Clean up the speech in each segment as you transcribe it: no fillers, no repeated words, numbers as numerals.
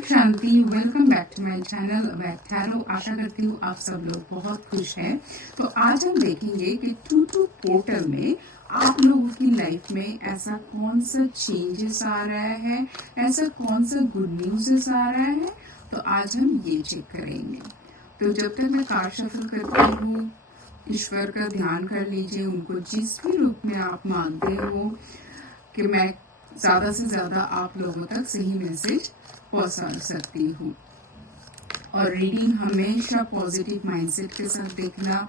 Shanti. Welcome back to my channel वैथारो। आशा करती हूँ आप सब लोग बहुत खुश हैं। तो आज हम देखेंगे कि टू पोर्टल में आप लोगों की लाइफ में ऐसा कौन सा चेंजेस आ रहा है, ऐसा कौन सा गुड न्यूज़ आ रहा है। तो आज हम ये चेक करेंगे। तो जब तक मैं कार्ड शफल करती हूँ, ईश्वर का ध्यान कर लीजिए, उनको जिस भी रूप में आप मानते हो कि मैं ज़्यादा से ज़्यादा आप लोगों तक सही मैसेज पहुंचा सकती हूँ। और रीडिंग हमेशा पॉजिटिव माइंडसेट के साथ देखना,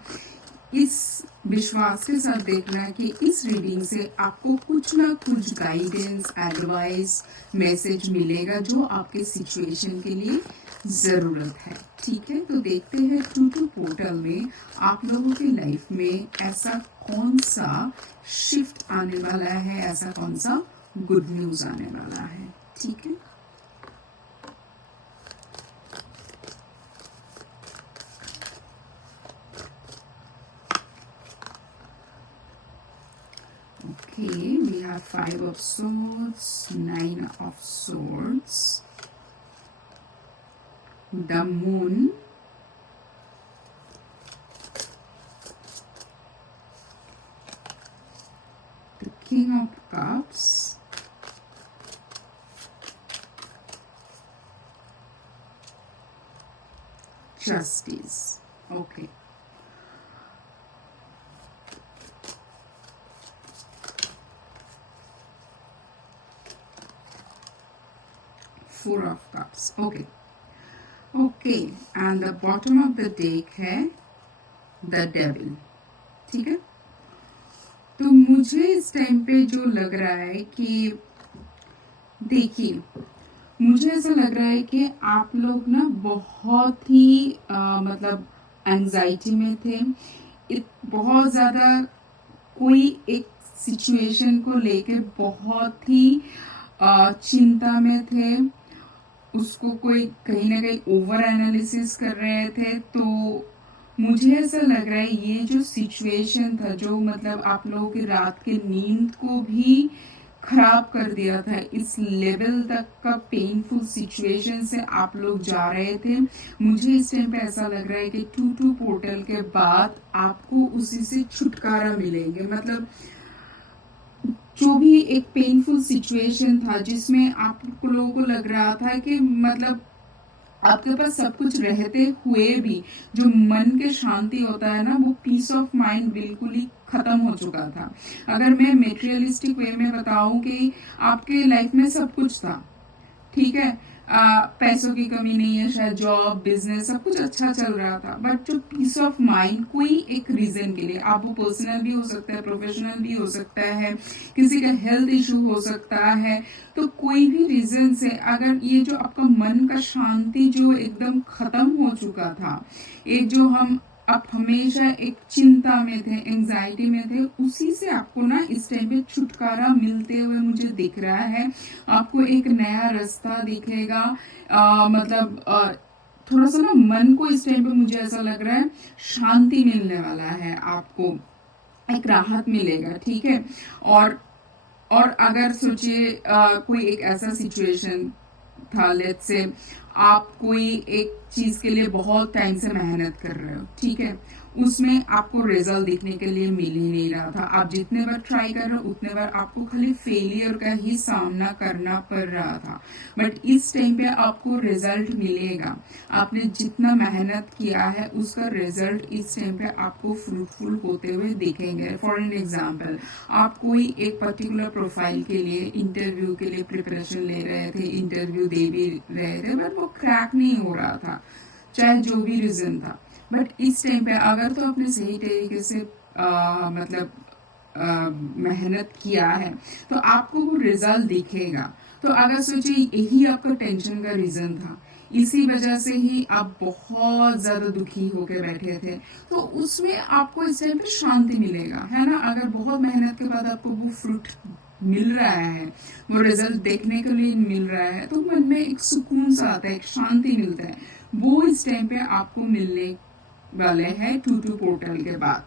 इस विश्वास के साथ देखना कि इस रीडिंग से आपको कुछ ना कुछ गाइडेंस, एडवाइस, मैसेज मिलेगा जो आपके सिचुएशन के लिए ज़रूरत है। ठीक है, तो देखते हैं टू पोर्टल में आप लोगों की लाइफ में ऐसा कौन सा शिफ्ट आने वाला है, ऐसा कौन सा गुड न्यूज़ आने वाला है। ठीक है, okay, we have 5 of swords, 9 of swords, the moon, the king of cups, justice. Okay, Four of Cups. Okay, okay, and the bottom of the deck है the Devil. ठीक है, तो मुझे इस टाइम पे जो लग रहा है कि देखिए, मुझे ऐसा लग रहा है कि आप लोग ना बहुत ही मतलब एंजाइटी में थे, बहुत ज़्यादा कोई एक सिचुएशन को लेकर बहुत ही चिंता में थे, उसको कोई कहीं ना कहीं ओवर एनालिसिस कर रहे थे। तो मुझे ऐसा लग रहा है ये जो सिचुएशन था, जो मतलब आप लोगों की रात के नींद को भी खराब कर दिया था, इस लेवल तक का पेनफुल सिचुएशन से आप लोग जा रहे थे। मुझे इस टाइम पे ऐसा लग रहा है कि टू पोर्टल के बाद आपको उसी से छुटकारा मिलेंगे। मतलब जो भी एक पेनफुल सिचुएशन था जिसमें आप लोगों को लग रहा था कि मतलब आपके पास सब कुछ रहते हुए भी जो मन के शांति होता है ना, वो पीस ऑफ माइंड बिल्कुल ही खत्म हो चुका था। अगर मैं मेटेरियलिस्टिक वे में बताऊं कि आपके लाइफ में सब कुछ था, ठीक है, पैसों की कमी नहीं है, शायद जॉब, बिजनेस सब कुछ अच्छा चल रहा था, बट जो पीस ऑफ माइंड कोई एक रीजन के लिए, आप वो पर्सनल भी हो सकता है, प्रोफेशनल भी हो सकता है, किसी का हेल्थ इशू हो सकता है, तो कोई भी रीजन से अगर ये जो आपका मन का शांति जो एकदम खत्म हो चुका था, एक जो हम आप हमेशा एक चिंता में थे, एंजाइटी में थे, उसी से आपको ना इस टाइम पे छुटकारा मिलते हुए मुझे दिख रहा है। आपको एक नया रास्ता दिखेगा। मतलब थोड़ा सा ना मन को इस टाइम पे मुझे ऐसा लग रहा है शांति मिलने वाला है, आपको एक राहत मिलेगा। ठीक है, और अगर सोचिए कोई एक ऐसा सिचुएशन था, लेट्स से आप कोई एक चीज के लिए बहुत टाइम से मेहनत कर रहे हो, ठीक है, उसमें आपको रिजल्ट दिखने के लिए मिल ही नहीं रहा था। आप जितने बार ट्राई कर रहे हो उतने बार आपको खाली फेलियर का ही सामना करना पड़ रहा था, बट इस टाइम पे आपको रिजल्ट मिलेगा। आपने जितना मेहनत किया है उसका रिजल्ट इस टाइम पे आपको फ्रूटफुल होते हुए दिखेंगे। फॉर एन एग्जाम्पल, आप कोई एक पर्टिकुलर प्रोफाइल के लिए इंटरव्यू के लिए प्रिपरेशन ले रहे थे, इंटरव्यू दे भी रहे थे, बट वो क्रैक नहीं हो रहा था, चाहे जो भी रीजन था। बट इस टाइम पे अगर तो आपने सही तरीके से मतलब मेहनत किया है तो आपको वो रिजल्ट दिखेगा। तो अगर सोचिए यही आपका टेंशन का रीजन था, इसी वजह से ही आप बहुत ज्यादा दुखी होकर बैठे थे, तो उसमें आपको इस टाइम पे शांति मिलेगा, है ना। अगर बहुत मेहनत के बाद आपको वो फ्रूट मिल रहा है, वो रिजल्ट देखने के लिए मिल रहा है, तो मन में एक सुकून सा आता है, एक शांति मिलता है, वो इस टाइम पे आपको मिलने वाले हैं टू पोर्टल के बाद।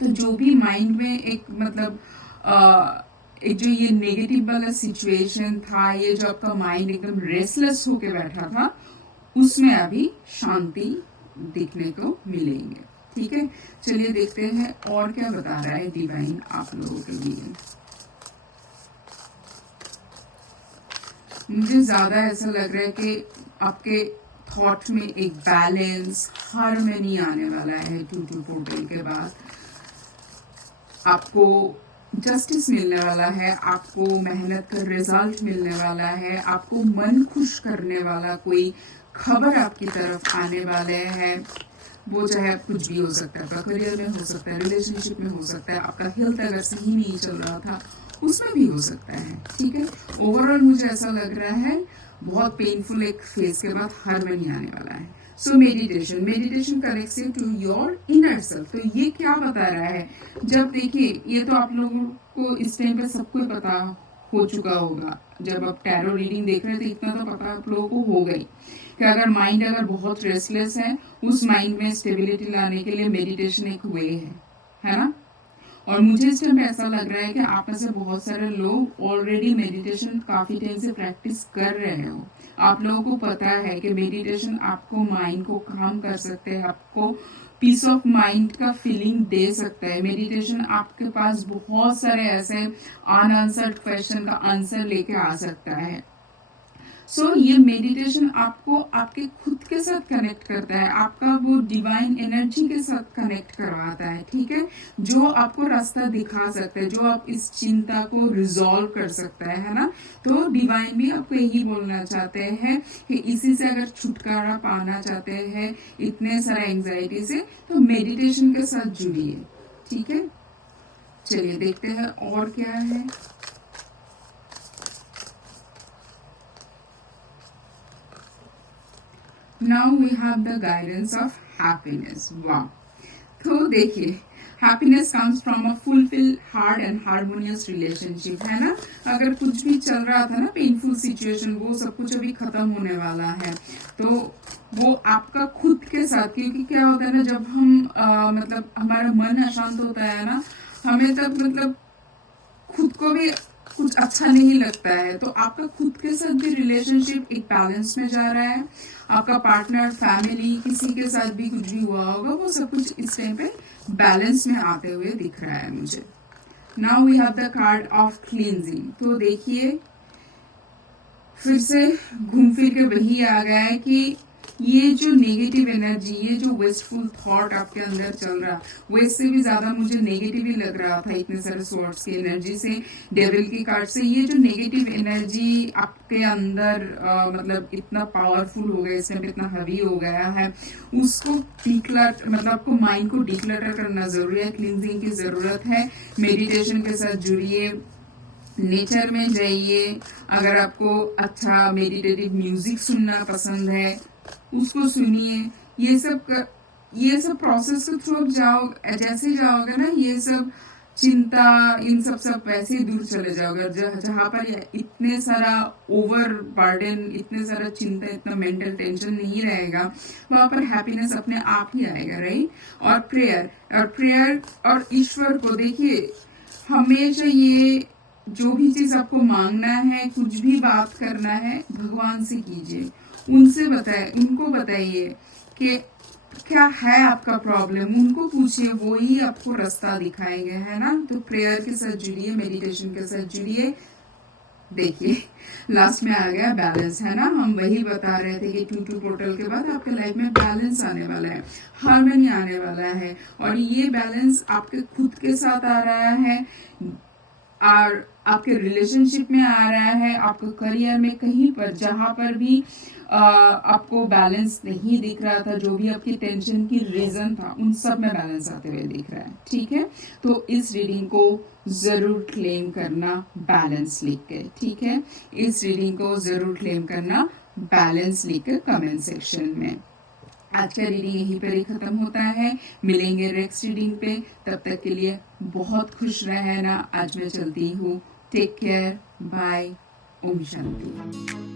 तो जो भी माइंड में एक मतलब एक जो ये नेगेटिव वाला सिचुएशन था, ये जो आपका माइंड एकदम रेस्टलेस होके बैठा था, उसमें अभी शांति दिखने को मिलेंगे। ठीक है, चलिए देखते हैं और क्या बता रहा है डिवाइन आप लोगों के लिए। मुझे ज्यादा ऐसा लग रहा है कि आपके थॉट में एक बैलेंस, हार्मनी आने वाला है 2-2 पोर्टल के बाद। आपको जस्टिस मिलने वाला है, आपको मेहनत का रिजल्ट मिलने वाला है, आपको मन खुश करने वाला कोई खबर आपकी तरफ आने वाले है। वो चाहे कुछ भी हो सकता है, आपका करियर में हो सकता है, रिलेशनशिप में हो सकता है, आपका हेल्थ अगर सही नहीं चल रहा था उसमें भी हो सकता है। ठीक है, ओवरऑल मुझे ऐसा लग रहा है बहुत पेनफुल एक फेज के बाद हार्मनी आने वाला है। So meditation connects you to your inner self. तो ये क्या बता रहा है, जब देखिए ये तो आप लोगों को इस टाइम पे सबको पता हो चुका होगा, जब आप टैरो रीडिंग देख रहे थे इतना तो पता आप लोगों को हो गई कि अगर माइंड अगर बहुत रेस्टलेस है, उस माइंड में स्टेबिलिटी लाने के लिए मेडिटेशन एक वे है ना। और मुझे इस टाइम पे ऐसा लग रहा है कि आप में से बहुत सारे लोग ऑलरेडी मेडिटेशन काफी टाइम से प्रैक्टिस कर रहे हो। आप लोगों को पता है कि मेडिटेशन आपको माइंड को काम कर सकते हैं, आपको पीस ऑफ माइंड का फीलिंग दे सकता है। मेडिटेशन आपके पास बहुत सारे ऐसे अनआंसर्ड क्वेश्चन का आंसर लेके आ सकता है। सो ये मेडिटेशन आपको आपके खुद के साथ कनेक्ट करता है, आपका वो डिवाइन एनर्जी के साथ कनेक्ट करवाता है। ठीक है, जो आपको रास्ता दिखा सकता है, जो आप इस चिंता को रिजॉल्व कर सकता है ना। तो डिवाइन भी आपको यही बोलना चाहते हैं कि इसी से अगर छुटकारा पाना चाहते हैं इतने सारे एंजाइटी से, तो मेडिटेशन के साथ जुड़िए। ठीक है, चलिए देखते हैं और क्या है। Now we have the guidance of happiness. Wow. तो देखिए, happiness comes from a fulfilled, hard and harmonious relationship, है ना। अगर कुछ भी चल रहा था ना पेनफुल सिचुएशन, वो सब कुछ अभी खत्म होने वाला है। तो वो आपका खुद के साथ, क्योंकि क्या होता है ना, जब हम मतलब हमारा मन अशांत होता है ना, हमें तब मतलब खुद को भी कुछ अच्छा नहीं लगता है। तो आपका खुद के साथ भी रिलेशनशिप एक बैलेंस में जा रहा है। आपका पार्टनर, फैमिली, किसी के साथ भी कुछ भी हुआ होगा, वो सब कुछ इस टाइम पे बैलेंस में आते हुए दिख रहा है मुझे। Now we have the card of cleansing. तो देखिए फिर से घूम फिर के वही आ गया है कि ये जो नेगेटिव एनर्जी, ये जो वेस्टफुल थॉट आपके अंदर चल रहा, वेस्ट से भी ज्यादा मुझे नेगेटिव ही लग रहा था इतने सारे सोर्स की एनर्जी से, डेविल की कार्ड से। ये जो नेगेटिव एनर्जी आपके अंदर मतलब इतना पावरफुल हो गया, इसमें इतना हैवी हो गया है, उसको डिक्लटर मतलब आपको माइंड को डिक्लटर करना जरूरी है। क्लींजिंग की जरूरत है। मेडिटेशन के साथ जुड़िए, नेचर में जाइए। अगर आपको अच्छा मेडिटेटिव म्यूजिक सुनना पसंद है उसको सुनिए। ये सब प्रोसेस के थ्रू जाओ, जैसे जाओगे ना, ये सब चिंता इन सब वैसे ही दूर चले जाओगे। जहाँ पर इतने सारा ओवर बर्डन, इतने सारा चिंता, इतना मेंटल टेंशन नहीं रहेगा, वहां पर हैप्पीनेस अपने आप ही आएगा, राइट। और प्रेयर और ईश्वर को देखिए, हमेशा ये जो भी चीज आपको मांगना है, कुछ भी बात करना है, भगवान से कीजिए। उनसे उनको बताइए कि क्या है आपका प्रॉब्लम, उनको पूछिए, वो ही आपको रास्ता दिखाएंगे, है ना। तो प्रेयर के साथ जुड़िए, मेडिटेशन के साथ जुड़िए। देखिए लास्ट में आ गया बैलेंस, है ना। हम वही बता रहे थे कि 2-2 पोर्टल के बाद आपके लाइफ में बैलेंस आने वाला है, हार्मनी आने वाला है। और ये बैलेंस आपके खुद के साथ आ रहा है, और आपके रिलेशनशिप में आ रहा है, आपके करियर में, कहीं पर जहां पर भी आपको बैलेंस नहीं दिख रहा था, जो भी आपकी टेंशन की रीजन था, उन सब में बैलेंस आते हुए दिख रहा है। ठीक है, तो इस रीडिंग को जरूर क्लेम करना बैलेंस लिख के। ठीक है, इस रीडिंग को जरूर क्लेम करना बैलेंस लिख के कमेंट सेक्शन में। आज का रीडिंग यहीं पर ही खत्म होता है। मिलेंगे नेक्स्ट रीडिंग पे, तब तक के लिए बहुत खुश रहना। आज मैं चलती हूँ, take care, bye, Om Shanti.